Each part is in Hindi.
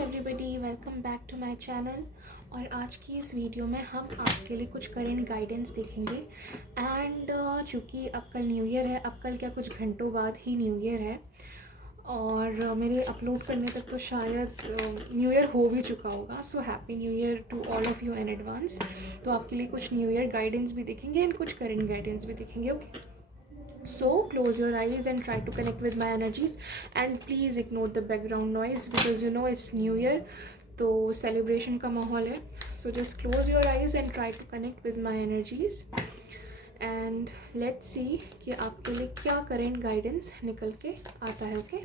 Everybody, welcome back to my channel. और आज की इस वीडियो में हम आपके लिए कुछ करेंट गाइडेंस देखेंगे। एंड चूँकि अब कल न्यू ईयर है, अब कल क्या कुछ घंटों बाद ही न्यू ईयर है और मेरे अपलोड करने तक तो शायद न्यू ईयर हो भी चुका होगा। So happy new year to all of you in advance. तो आपके लिए कुछ न्यू ईयर गाइडेंस भी देखेंगे एंड कुछ करेंट गाइडेंस भी देखेंगे। Okay, so close your eyes and try to connect with my energies, and please ignore the background noise because you know it's new year, तो celebration का माहौल है। So just close your eyes and try to connect with my energies and let's see कि आपके लिए क्या current guidance निकल के आता है। Okay,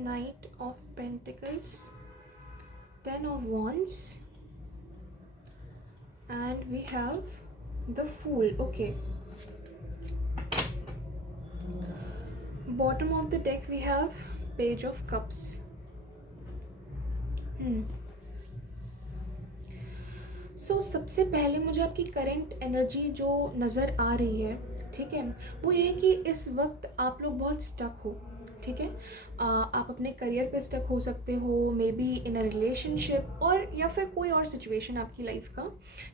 Knight of Pentacles, Ten of Wands, and we have the Fool. Okay, bottom of the deck we have Page of Cups. सो सबसे पहले मुझे आपकी करंट एनर्जी जो नज़र आ रही है, ठीक है, वो ये कि इस वक्त आप लोग बहुत स्टक हो। ठीक है, आप अपने करियर पे स्टक हो सकते हो, may be in a relationship और या फिर कोई और सिचुएशन आपकी लाइफ का।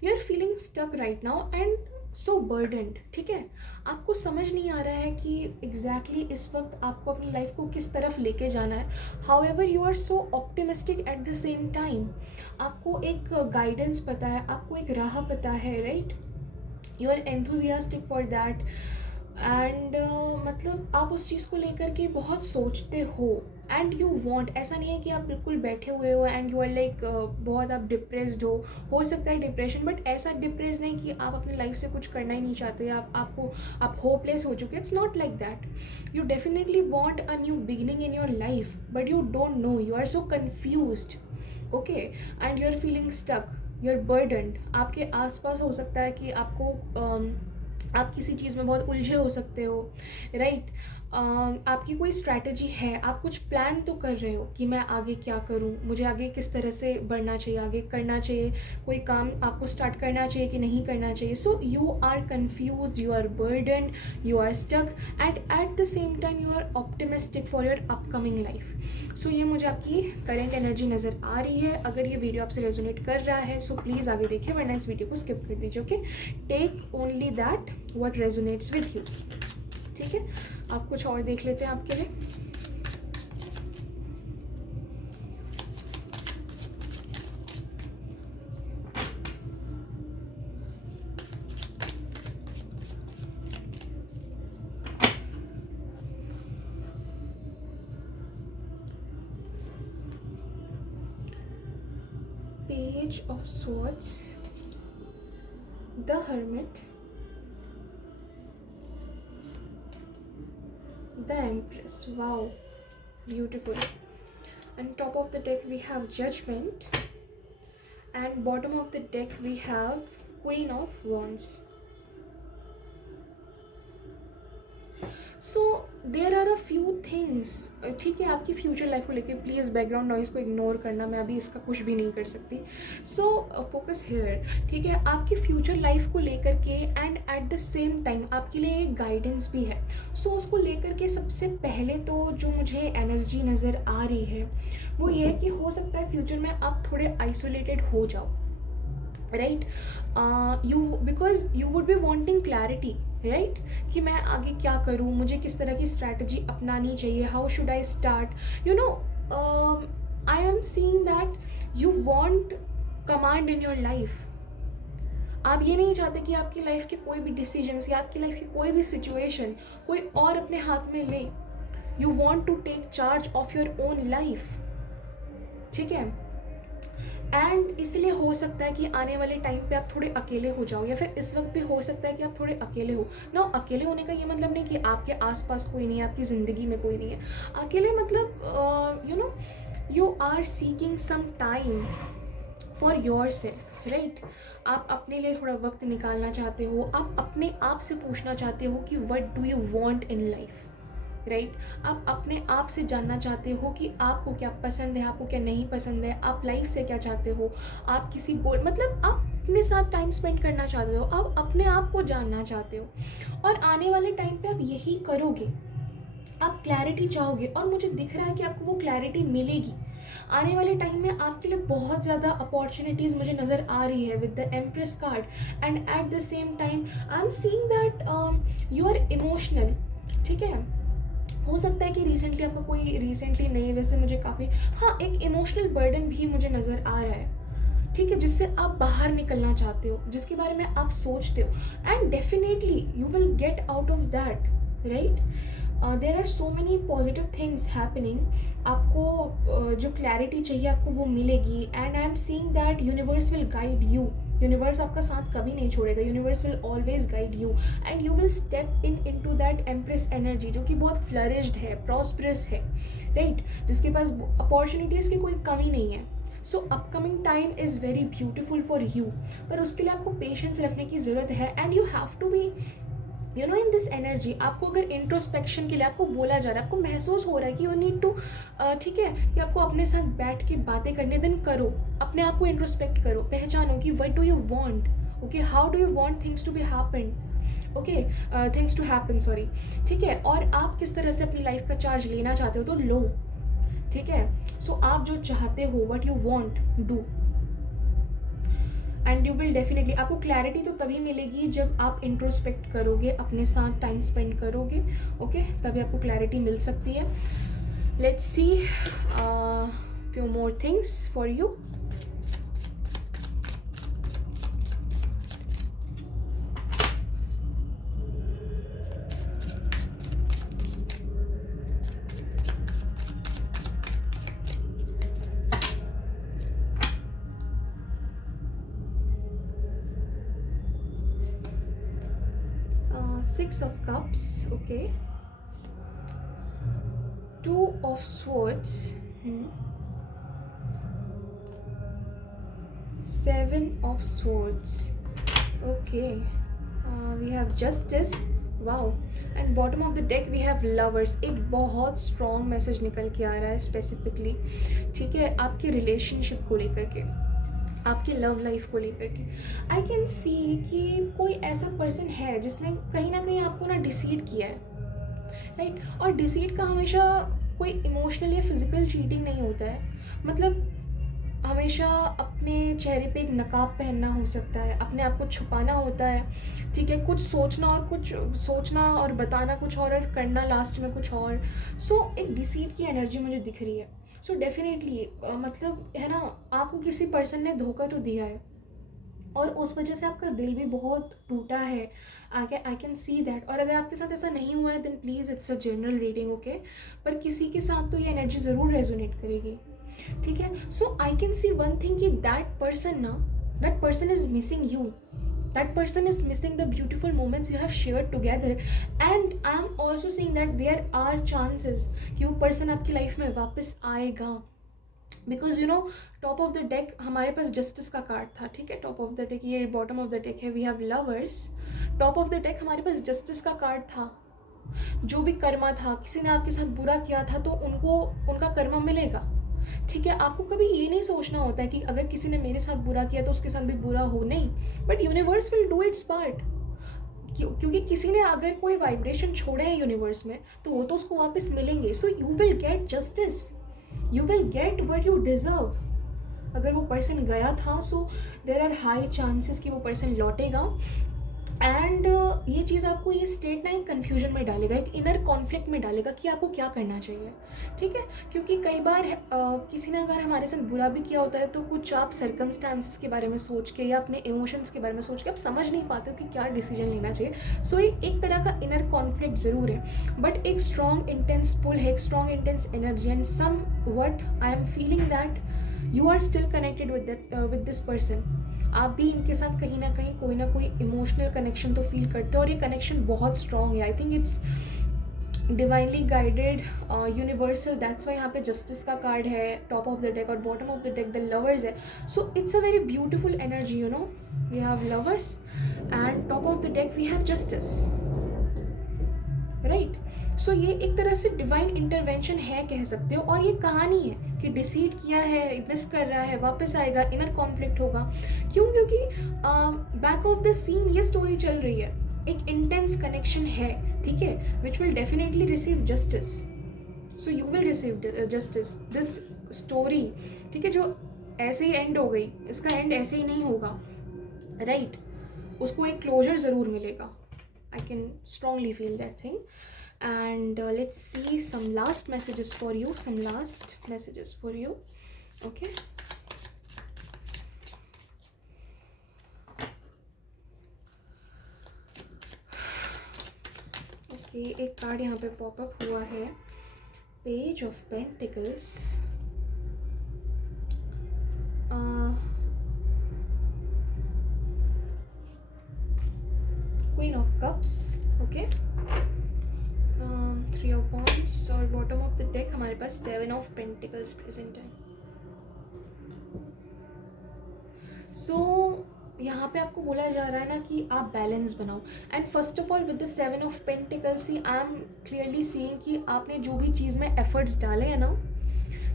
You are feeling stuck right now and so burdened. ठीक है, आपको समझ नहीं आ रहा है कि एग्जैक्टली इस वक्त आपको अपनी लाइफ को किस तरफ लेके जाना है। However you are so optimistic at the same time. आपको एक गाइडेंस पता है, आपको एक राह पता है, right? You are enthusiastic for that and मतलब आप उस चीज़ को लेकर के बहुत सोचते हो एंड यू वांट। ऐसा नहीं है कि आप बिल्कुल बैठे हुए हो एंड यू आर लाइक बहुत आप डिप्रेस्ड हो सकता है डिप्रेशन, बट ऐसा डिप्रेस नहीं कि आप अपनी लाइफ से कुछ करना ही नहीं चाहते, आप होपलेस हो चुके। It's not like that. You definitely want a new beginning in your life but you don't know, you are so confused. Okay, and you are feeling stuck, you are burdened. आपके आसपास हो सकता है कि आप किसी चीज़ में बहुत उलझे हो सकते हो, राइट? आपकी कोई स्ट्रैटेजी है, आप कुछ प्लान तो कर रहे हो कि मैं आगे क्या करूं, मुझे आगे किस तरह से बढ़ना चाहिए, आगे करना चाहिए, कोई काम आपको स्टार्ट करना चाहिए कि नहीं करना चाहिए। So you are confuse, you are burden, you are stuck and at the same time you are optimistic for your upcoming life. So ये मुझे आपकी करेंट एनर्जी नज़र आ रही है। अगर ये वीडियो आपसे रेजोनेट कर रहा है सो प्लीज़ आगे देखिए, वरना इस वीडियो को स्किप कर दीजिए। Okay, take only that what resonates with you. ठीक है, आप कुछ और देख लेते हैं आपके लिए। Page of Swords, the Hermit, the Empress. Wow, beautiful. And top of the deck we have Judgment, and bottom of the deck we have Queen of Wands. So there are a few things. ठीक है, आपकी फ्यूचर लाइफ को लेके प्लीज़ बैकग्राउंड नॉइज़ को इग्नोर करना, मैं अभी इसका कुछ भी नहीं कर सकती। So focus here. ठीक है, आपकी फ्यूचर लाइफ को लेकर के and at the same time आपके लिए एक गाइडेंस भी है। सो उसको लेकर के सबसे पहले तो जो मुझे एनर्जी नज़र आ रही है वो ये है कि हो सकता है फ्यूचर में आप थोड़े आइसोलेटेड हो जाओ, right? You because you would be wanting clarity, right? कि मैं आगे क्या करूँ, मुझे किस तरह की स्ट्रैटेजी अपनानी चाहिए, how should I start. You know, I am seeing that you want command in your life. आप ये नहीं चाहते कि आपकी लाइफ के कोई भी डिसीजंस या आपकी लाइफ की कोई भी सिचुएशन कोई और अपने हाथ में ले। You want to take charge of your own life. ठीक है, एंड इसलिए हो सकता है कि आने वाले टाइम पे आप थोड़े अकेले हो जाओ, या फिर इस वक्त भी हो सकता है कि आप थोड़े अकेले हो ना। अकेले होने का ये मतलब नहीं कि आपके आसपास कोई नहीं है, आपकी ज़िंदगी में कोई नहीं है। अकेले मतलब you know, you are seeking some time for yourself. Right. आप अपने लिए थोड़ा वक्त निकालना चाहते हो, आप अपने आप से पूछना चाहते हो कि what do you want in life, right. आप अपने आप से जानना चाहते हो कि आपको क्या पसंद है, आपको क्या नहीं पसंद है, आप लाइफ से क्या चाहते हो, आप किसी गोल, मतलब आप अपने साथ टाइम स्पेंड करना चाहते हो, आप अपने आप को जानना चाहते हो। और आने वाले टाइम पे आप यही करोगे, आप क्लैरिटी चाहोगे, और मुझे दिख रहा है कि आपको वो क्लैरिटी मिलेगी। आने वाले टाइम में आपके लिए बहुत ज़्यादा अपॉर्चुनिटीज़ मुझे नज़र आ रही है with the empress card, and at the same time I am seeing that you are emotional, ठीक है। हो सकता है कि रिसेंटली नहीं, वैसे मुझे काफ़ी, हाँ, एक इमोशनल बर्डन भी मुझे नज़र आ रहा है, ठीक है, जिससे आप बाहर निकलना चाहते हो, जिसके बारे में आप सोचते हो, and definitely you will get out of that, right. There are so many positive things happening. आपको जो क्लैरिटी चाहिए आपको वो मिलेगी, and I am seeing that universe will guide you. Universe आपका साथ कभी नहीं छोड़ेगा, universe will always guide you, and you will step into that empress energy जो कि बहुत फ्लरिश्ड है, प्रॉस्परस है, राइट, जिसके पास अपॉर्चुनिटीज़ की कोई कमी नहीं है। So upcoming time is very beautiful for you, पर उसके लिए आपको पेशेंस रखने की ज़रूरत है, and you have to be in this energy. आपको अगर इंट्रोस्पेक्शन के लिए आपको बोला जा रहा है, आपको महसूस हो रहा है कि यू नीड टू, ठीक है, कि आपको अपने साथ बैठ के बातें करने, देन करो, अपने आप को इंट्रोस्पेक्ट करो, पहचानो कि what do you want, okay, how do you want things to be happen, okay, things to happen, sorry, ठीक है, और आप किस तरह से अपनी लाइफ का चार्ज लेना चाहते हो तो लो, ठीक है। सो आप जो चाहते हो, what you want, do, and you will definitely, आपको क्लैरिटी तो तभी मिलेगी जब आप इंट्रोस्पेक्ट करोगे, अपने साथ टाइम स्पेंड करोगे, ओके, तभी आपको क्लैरिटी मिल सकती है। Let's see few more things for you. Six of Cups, okay. Two of Swords, Seven of Swords, okay. We have Justice, wow, and bottom of the deck we have Lovers। एक बहुत strong मैसेज निकल के आ रहा है स्पेसिफिकली, ठीक है, आपके रिलेशनशिप को लेकर के, आपके लव लाइफ को लेकर के। आई कैन सी कि कोई ऐसा पर्सन है जिसने कहीं ना कहीं आपको ना डिसीड किया है, राइट। और डिसीड का हमेशा कोई इमोशनल या फिजिकल चीटिंग नहीं होता है, मतलब हमेशा अपने चेहरे पे एक नकाब पहनना हो सकता है, अपने आप को छुपाना होता है, ठीक है, कुछ सोचना और बताना कुछ और करना लास्ट में कुछ और। सो एक डिसीट की एनर्जी मुझे दिख रही है। सो डेफिनेटली मतलब है ना, आपको किसी पर्सन ने धोखा तो दिया है और उस वजह से आपका दिल भी बहुत टूटा है। I can see that. और अगर आपके साथ ऐसा नहीं हुआ है then please it's a general reading, okay. पर किसी के साथ तो ये एनर्जी ज़रूर रेजोनेट करेगी, ठीक है। So I can see one thing कि that person is missing you, that person is missing the beautiful moments you have shared together, and I am also seeing that there are chances कि वो पर्सन आपकी लाइफ में वापस आएगा। Because top of the deck हमारे पास जस्टिस का कार्ड था, ठीक है, टॉप ऑफ द डेक, ये बॉटम ऑफ द डेक है, we have lovers. Top of the deck हमारे पास जस्टिस का कार्ड था। जो भी कर्मा था, किसी ने आपके साथ बुरा किया था तो उनको उनका कर्मा मिलेगा, ठीक है। आपको कभी ये नहीं सोचना होता है कि अगर किसी ने मेरे साथ बुरा किया तो उसके साथ भी बुरा हो, नहीं, but universe will do it's part. क्योंकि किसी ने अगर कोई वाइब्रेशन छोड़े हैं यूनिवर्स में तो वो तो उसको वापस मिलेंगे। So you will gate justice, you will get what you deserve. अगर वो पर्सन गया था सो देर आर हाई चांसेस कि वो पर्सन लौटेगा। एंड ये चीज़ आपको ये स्टेट ना एक कन्फ्यूजन में डालेगा, एक इनर कॉन्फ्लिक्ट में डालेगा कि आपको क्या करना चाहिए, ठीक है। क्योंकि कई बार किसी ने अगर हमारे साथ बुरा भी किया होता है तो कुछ आप सर्कमस्टांसिस के बारे में सोच के या अपने इमोशंस के बारे में सोच के आप समझ नहीं पाते हो कि क्या डिसीजन लेना चाहिए। सो एक तरह का इनर कॉन्फ्लिक्ट ज़रूर है, बट एक स्ट्रॉन्ग इंटेंस पुल है, एक strong intense energy, and somewhat I am feeling that you are still connected with this person. आप भी इनके साथ कहीं ना कहीं कोई ना कोई इमोशनल कनेक्शन तो फील करते हो, और ये कनेक्शन बहुत स्ट्रॉन्ग है। I think it's divinely guided, universal, that's why यहाँ पे जस्टिस का कार्ड है टॉप ऑफ द डेक, और bottom of the deck the lovers है. So it's a very beautiful energy, you know. We have lovers and top of the deck we have justice, right. So ये एक तरह से डिवाइन इंटरवेंशन है कह सकते हो. और ये कहानी है कि डिसीड किया है, मिस कर रहा है, वापस आएगा, इनर कॉन्फ्लिक्ट होगा. क्यों? क्योंकि बैक ऑफ द सीन ये स्टोरी चल रही है, एक इंटेंस कनेक्शन है, ठीक है, which will definitely receive justice. So you will receive justice. This story, ठीक है, जो ऐसे ही एंड हो गई, इसका एंड ऐसे ही नहीं होगा, राइट. उसको एक क्लोजर ज़रूर मिलेगा. I can strongly feel that thing. And let's see some last messages for you. Some last messages for you. Okay. Okay, एक कार्ड यहाँ पे पॉपअप हुआ है, page of pentacles. Queen of Cups, okay. Three of Wands, और bottom of the deck हमारे पास Seven of Pentacles present है. So यहाँ पे आपको बोला जा रहा है ना कि आप बैलेंस बनाओ. And first of all with the seven of pentacles he I am clearly seeing कि आपने जो भी चीज़ में एफर्ट्स डाले हैं ना,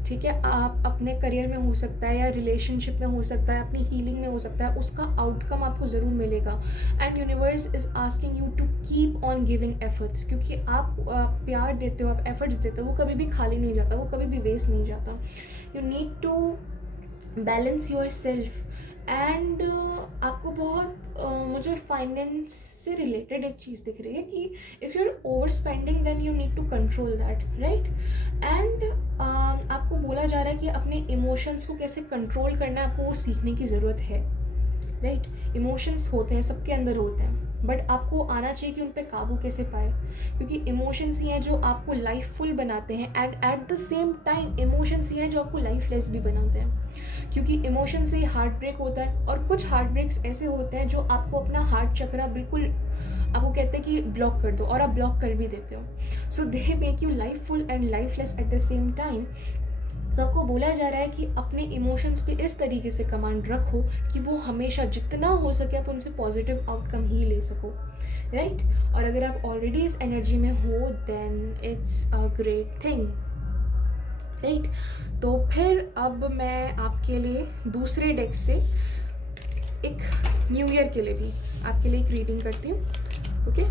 ठीक है, आप अपने करियर में हो सकता है या रिलेशनशिप में हो सकता है, अपनी हीलिंग में हो सकता है, उसका आउटकम आपको ज़रूर मिलेगा. And universe is asking you to keep on giving efforts, क्योंकि आप प्यार देते हो, आप एफर्ट्स देते हो, वो कभी भी खाली नहीं जाता, वो कभी भी वेस्ट नहीं जाता. You need to balance yourself. And आपको बहुत मुझे फाइनेंस से रिलेटेड एक चीज़ दिख रही है कि if you are overspending then you need to control that, right. And आपको बोला जा रहा है कि अपने इमोशंस को कैसे कंट्रोल करना है, आपको वो सीखने की ज़रूरत है, राइट. इमोशंस होते हैं, सबके अंदर होते हैं, बट आपको आना चाहिए कि उन पर काबू कैसे पाए, क्योंकि इमोशंस ही हैं जो आपको लाइफफुल बनाते हैं. And at the same time emotions ही हैं जो आपको लाइफलेस भी बनाते हैं, क्योंकि इमोशन से हार्ट ब्रेक होता है. और कुछ हार्ट ब्रेक्स ऐसे होते हैं जो आपको अपना हार्ट चक्रा बिल्कुल, आपको कहते हैं कि ब्लॉक कर दो, और आप ब्लॉक कर भी देते हो. So they make you lifeful and lifeless at the same time. तो आपको बोला जा रहा है कि अपने इमोशंस पे इस तरीके से कमांड रखो कि वो हमेशा जितना हो सके आप उनसे पॉजिटिव आउटकम ही ले सको, राइट. और अगर आप ऑलरेडी इस एनर्जी में हो then it's a great thing, right. तो फिर अब मैं आपके लिए दूसरे डेक से एक न्यू ईयर के लिए भी आपके लिए एक रीडिंग करती हूँ, ओके.